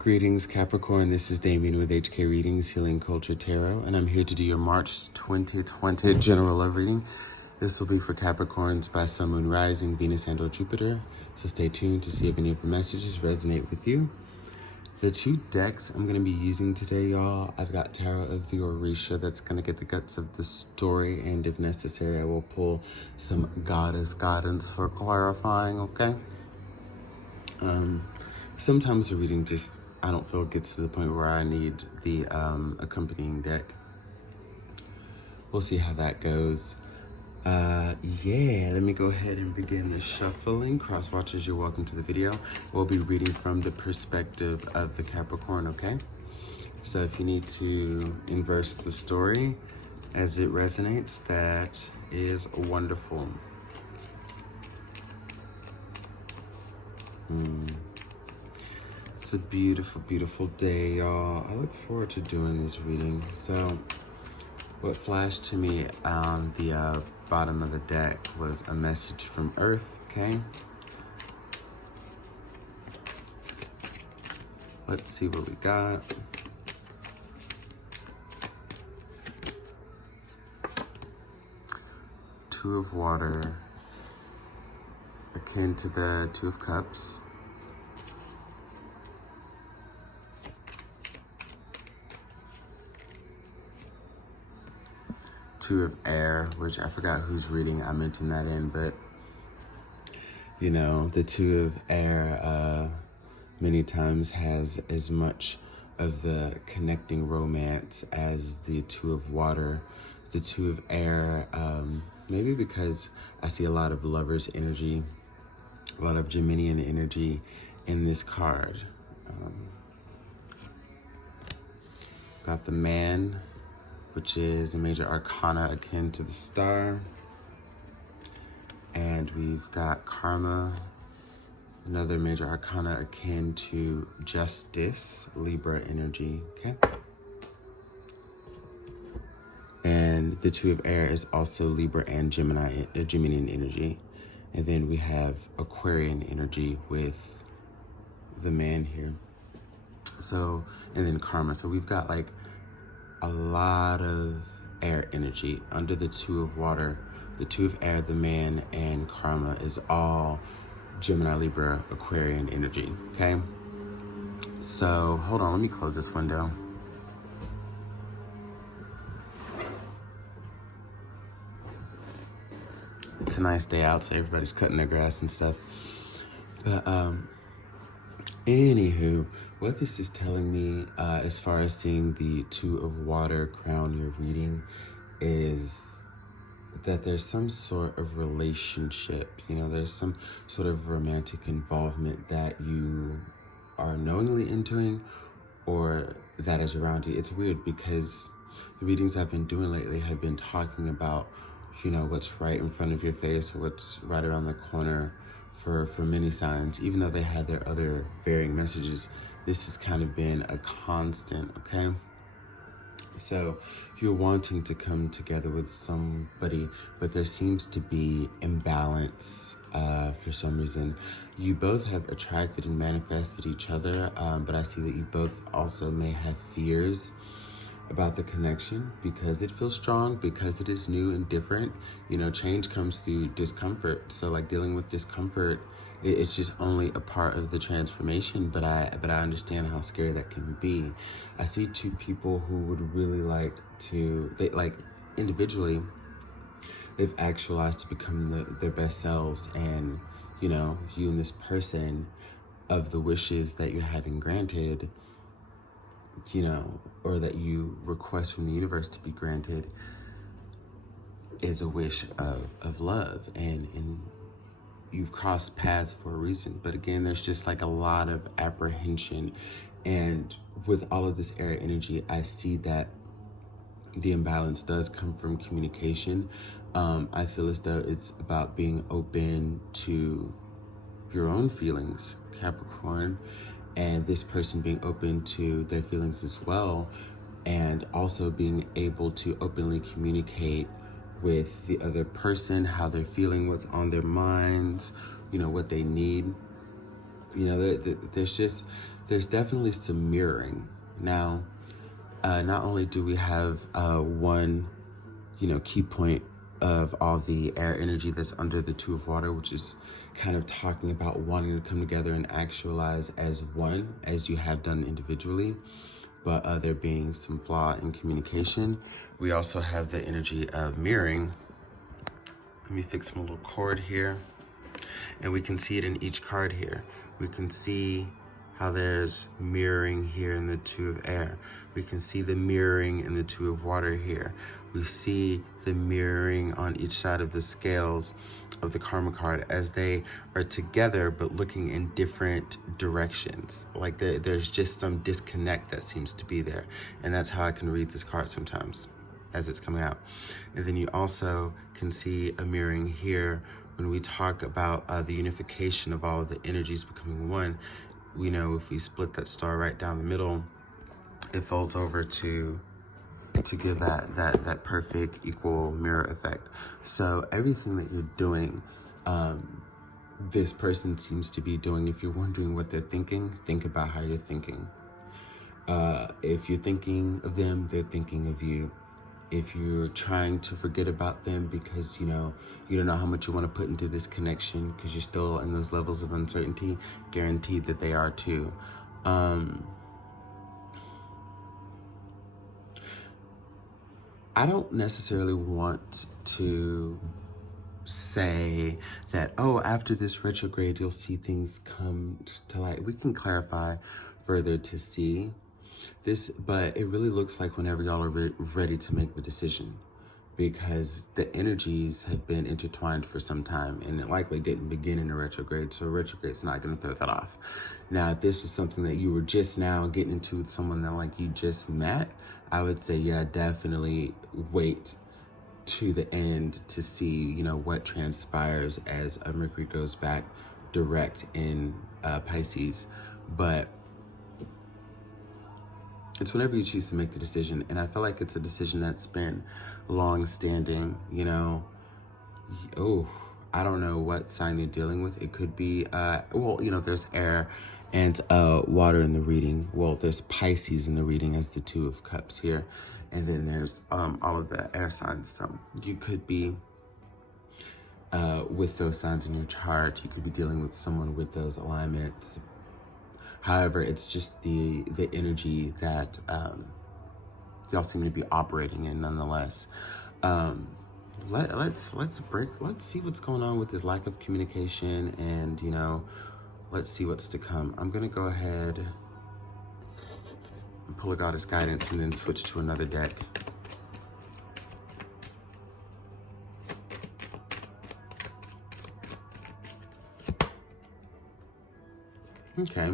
Greetings, Capricorn. This is Damien with HK Readings, Healing Culture Tarot, and I'm here to do your March 2020 general love reading. This will be for Capricorns by Sun, Moon, Rising, Venus, and or Jupiter. So stay tuned to see if any of the messages resonate with you. The two decks I'm going to be using today, y'all, I've got Tarot of the Orisha that's going to get the guts of the story, and if necessary, I will pull some Goddess guidance for clarifying, okay? Sometimes the reading just, I don't feel, gets to the point where I need the accompanying deck. We'll see how that goes. Let me go ahead and begin the shuffling. Cross watchers, you're welcome to the video. We'll be reading from the perspective of the Capricorn, okay? So if you need to inverse the story as it resonates, that is wonderful. It's a beautiful, beautiful day, y'all. I look forward to doing this reading. So what flashed to me on the bottom of the deck was a message from Earth, okay? Let's see what we got. Two of Water, akin to the Two of Cups. Two of Air, which I forgot whose reading I mentioned that in, but you know, the Two of Air many times has as much of the connecting romance as the Two of Water. The Two of Air, maybe because I see a lot of Lover's energy, a lot of Geminian energy in this card. Got the Man, which is a major arcana akin to the Star. And we've got Karma, another major arcana akin to Justice, Libra energy, okay? And the Two of Air is also Libra and Geminian energy. And then we have Aquarian energy with the Man here. So, and then Karma. So we've got like a lot of air energy under the Two of Water. The Two of Air, the Man, and Karma is all Gemini, Libra, Aquarian energy, okay? So, hold on, let me close this window. It's a nice day out, so everybody's cutting their grass and stuff. But, anywho, what this is telling me, as far as seeing the Two of Water crown your reading, is that there's some sort of relationship, you know, there's some sort of romantic involvement that you are knowingly entering or that is around you. It's weird because the readings I've been doing lately have been talking about, you know, what's right in front of your face or what's right around the corner for many signs. Even though they had their other varying messages, this has kind of been a constant, okay? So you're wanting to come together with somebody, but there seems to be imbalance for some reason. You both have attracted and manifested each other, but I see that you both also may have fears about the connection because it feels strong, because it is new and different. You know, change comes through discomfort. So like dealing with discomfort, it's just only a part of the transformation, but I understand how scary that can be. I see two people who would really like to, individually, they've actualized to become their best selves, and, you know, you and this person, of the wishes that you're having granted, you know, or that you request from the universe to be granted, is a wish of love, and you've crossed paths for a reason. But again, there's just like a lot of apprehension, and with all of this air energy, I see that the imbalance does come from communication. I feel as though it's about being open to your own feelings, Capricorn, and this person being open to their feelings as well, and also being able to openly communicate with the other person how they're feeling, what's on their minds, you know, what they need. You know, there's definitely some mirroring. Now, not only do we have one, key point of all the air energy that's under the Two of Water, which is kind of talking about wanting to come together and actualize as one, as you have done individually, but there being some flaw in communication. We also have the energy of mirroring. Let me fix my little cord here. And we can see it in each card here. We can see how there's mirroring here in the Two of Air. We can see the mirroring in the Two of Water here. We see the mirroring on each side of the scales of the Karma card as they are together but looking in different directions. Like there's just some disconnect that seems to be there. And that's how I can read this card sometimes as it's coming out. And then you also can see a mirroring here when we talk about the unification of all of the energies becoming one. We know if we split that star right down the middle, it folds over to give that perfect equal mirror effect. So everything that you're doing, this person seems to be doing. If you're wondering what they're thinking, think about how you're thinking. If you're thinking of them, they're thinking of you. If you're trying to forget about them because, you don't know how much you want to put into this connection because you're still in those levels of uncertainty, guaranteed that they are too. I don't necessarily want to say that, after this retrograde, you'll see things come to light. We can clarify further to see this, but it really looks like whenever y'all are ready to make the decision, because the energies have been intertwined for some time and it likely didn't begin in a retrograde, so a retrograde's not going to throw that off. Now, if this was something that you were just now getting into with someone that you just met, I would say, yeah, definitely wait to the end to see, what transpires as Mercury goes back direct in Pisces. But it's whenever you choose to make the decision. And I feel like it's a decision that's been long-standing, I don't know what sign you're dealing with. It could be, there's air and water in the reading. Well, there's Pisces in the reading as the Two of Cups here. And then there's all of the air signs. So you could be with those signs in your chart. You could be dealing with someone with those alignments. However, it's just the energy that y'all seem to be operating in nonetheless. Let's see what's going on with this lack of communication, and let's see what's to come. I'm gonna go ahead and pull a Goddess Guidance and then switch to another deck. Okay.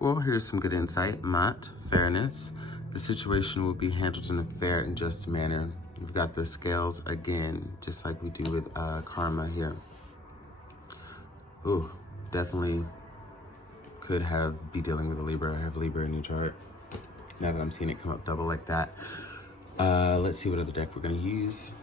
Well, here's some good insight. Mat, fairness. The situation will be handled in a fair and just manner. We've got the scales again, just like we do with karma here. Ooh, definitely could be dealing with a Libra. I have Libra in your chart. Now that I'm seeing it come up double like that. Let's see what other deck we're gonna use.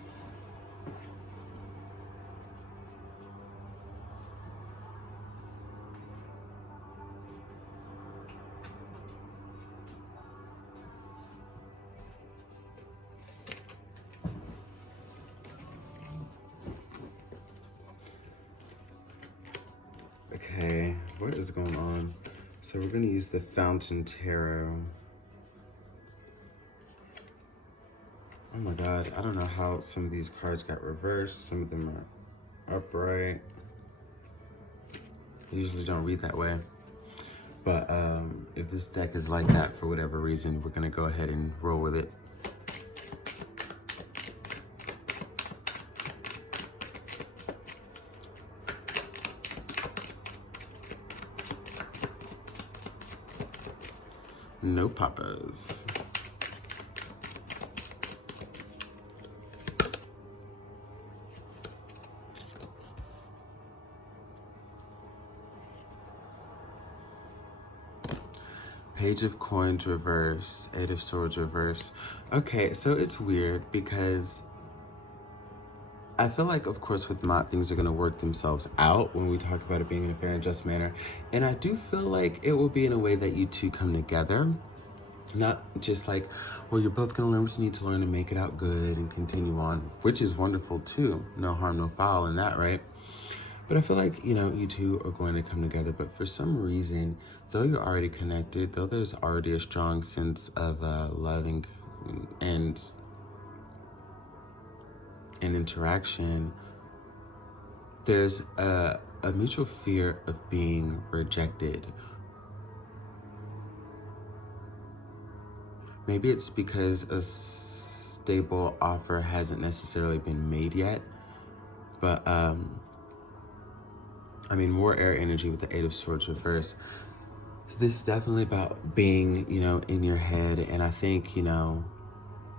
Okay, what is going on? So we're going to use the Fountain Tarot. Oh my God, I don't know how some of these cards got reversed. Some of them are upright. I usually don't read that way. But if this deck is like that for whatever reason, we're going to go ahead and roll with it. No papas. Page of Coins reverse, Eight of Swords reverse. Okay, so it's weird because I feel like, of course, with Mott, things are going to work themselves out when we talk about it being in a fair and just manner. And I do feel like it will be in a way that you two come together. Not just like, well, you're both going to learn what you need to learn and make it out good and continue on, which is wonderful too. No harm, no foul in that, right? But I feel like, you know, you two are going to come together. But for some reason, though you're already connected, though there's already a strong sense of loving and interaction, there's a mutual fear of being rejected. Maybe it's because a stable offer hasn't necessarily been made yet, but I mean, more air energy with the Eight of Swords reverse. So this is definitely about being, you know, in your head, and I think, you know,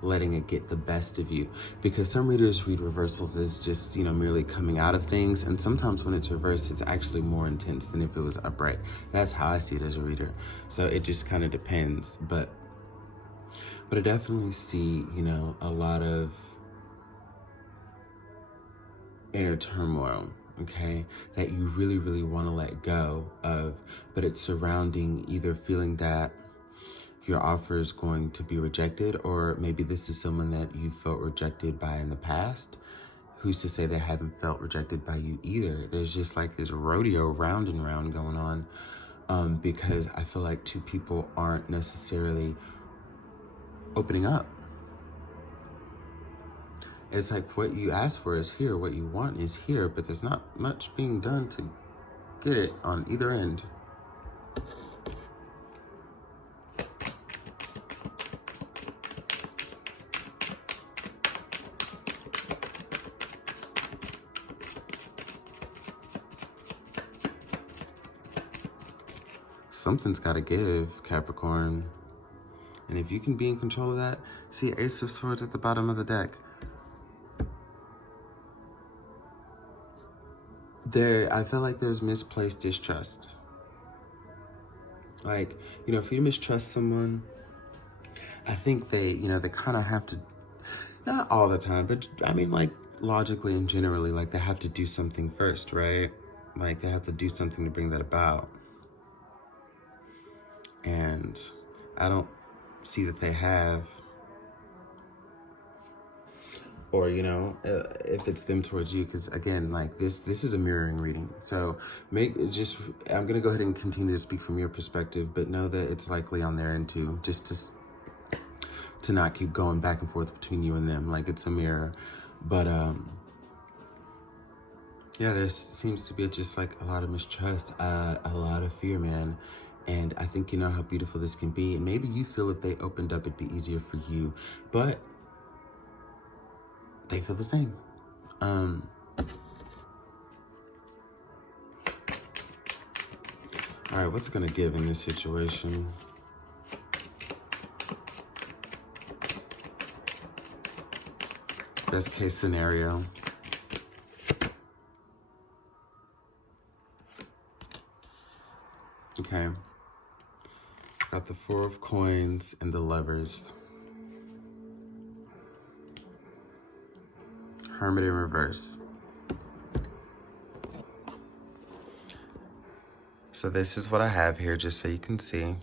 letting it get the best of you, because some readers read reversals as just, you know, merely coming out of things, and sometimes when it's reversed, it's actually more intense than if it was upright. That's how I see it as a reader. So it just kind of depends, but I definitely see, you know, a lot of inner turmoil, okay, that you really, really want to let go of, but it's surrounding either feeling that your offer is going to be rejected, or maybe this is someone that you felt rejected by in the past. Who's to say they haven't felt rejected by you either? There's just like this rodeo round and round going on, because I feel like two people aren't necessarily opening up. It's like what you asked for is here, what you want is here, but there's not much being done to get it on either end. Something's got to give, Capricorn. And if you can be in control of that, see Ace of Swords at the bottom of the deck. I feel like there's misplaced distrust. Like, you know, if you mistrust someone, I think they, you know, they kind of have to, not all the time, but I mean, like, logically and generally, like, they have to do something first, right? Like, they have to do something to bring that about. And I don't see that they have. Or, you know, if it's them towards you, because again, like this is a mirroring reading. So I'm gonna go ahead and continue to speak from your perspective, but know that it's likely on their end too, just to not keep going back and forth between you and them. Like, it's a mirror. But yeah, there seems to be just like a lot of mistrust, a lot of fear, man. And I think you know how beautiful this can be. And maybe you feel if they opened up, it'd be easier for you. But they feel the same. All right, what's gonna give in this situation? Best case scenario. Okay. Got the Four of Coins and the Lovers. Hermit in reverse. So this is what I have here, just so you can see.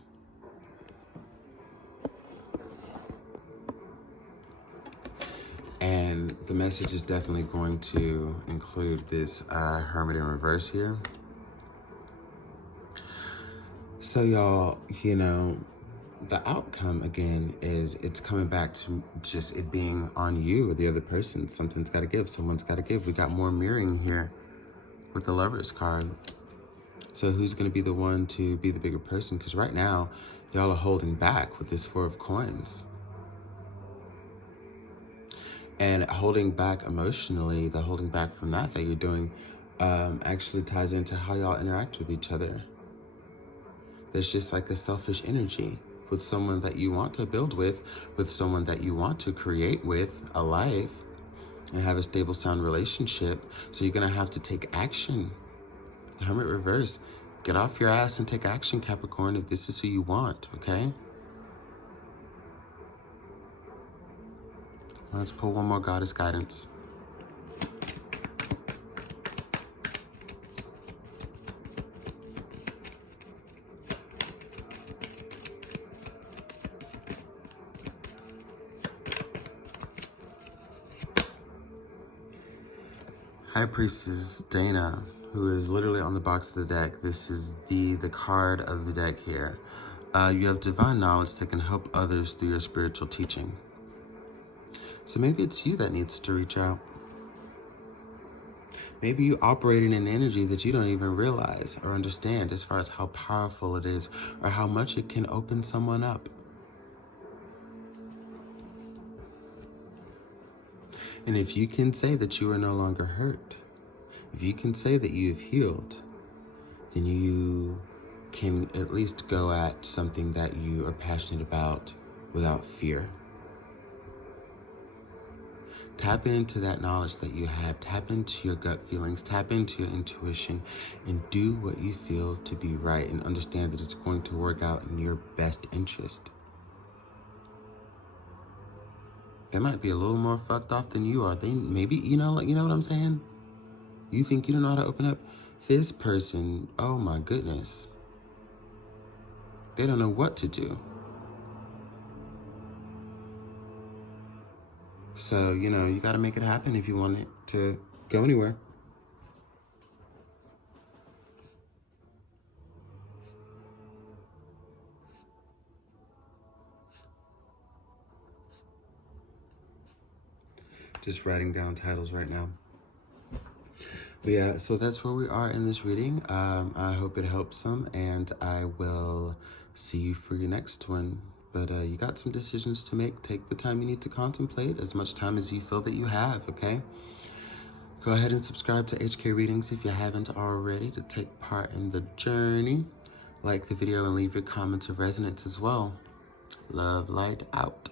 And the message is definitely going to include this Hermit in reverse here. So y'all, you know, the outcome, again, is it's coming back to just it being on you or the other person. Something's got to give. Someone's got to give. We got more mirroring here with the Lovers card. So who's going to be the one to be the bigger person? Because right now, y'all are holding back with this Four of Coins. And holding back emotionally, the holding back from that you're doing actually ties into how y'all interact with each other. There's just like a selfish energy with someone that you want to build with someone that you want to create with a life and have a stable, sound relationship. So you're going to have to take action. The Hermit reverse. Get off your ass and take action, Capricorn, if this is who you want, okay? Let's pull one more Goddess guidance. High Priestess Dana, who is literally on the box of the deck. This is the card of the deck here. You have divine knowledge that can help others through your spiritual teaching. So maybe it's you that needs to reach out. Maybe you operate in an energy that you don't even realize or understand as far as how powerful it is or how much it can open someone up. And if you can say that you are no longer hurt, if you can say that you have healed, then you can at least go at something that you are passionate about without fear. Tap into that knowledge that you have. Tap into your gut feelings. Tap into your intuition and do what you feel to be right and understand that it's going to work out in your best interest. They might be a little more fucked off than you are. They maybe, you know what I'm saying? You think you don't know how to open up? This person, oh my goodness. They don't know what to do. So, you got to make it happen if you want it to go anywhere. Just writing down titles right now. But yeah, so that's where we are in this reading. I hope it helps some, and I will see you for your next one. But you got some decisions to make. Take the time you need to contemplate, as much time as you feel that you have, okay? Go ahead and subscribe to HK Readings if you haven't already to take part in the journey. Like the video and leave your comments of resonance as well. Love, light, out.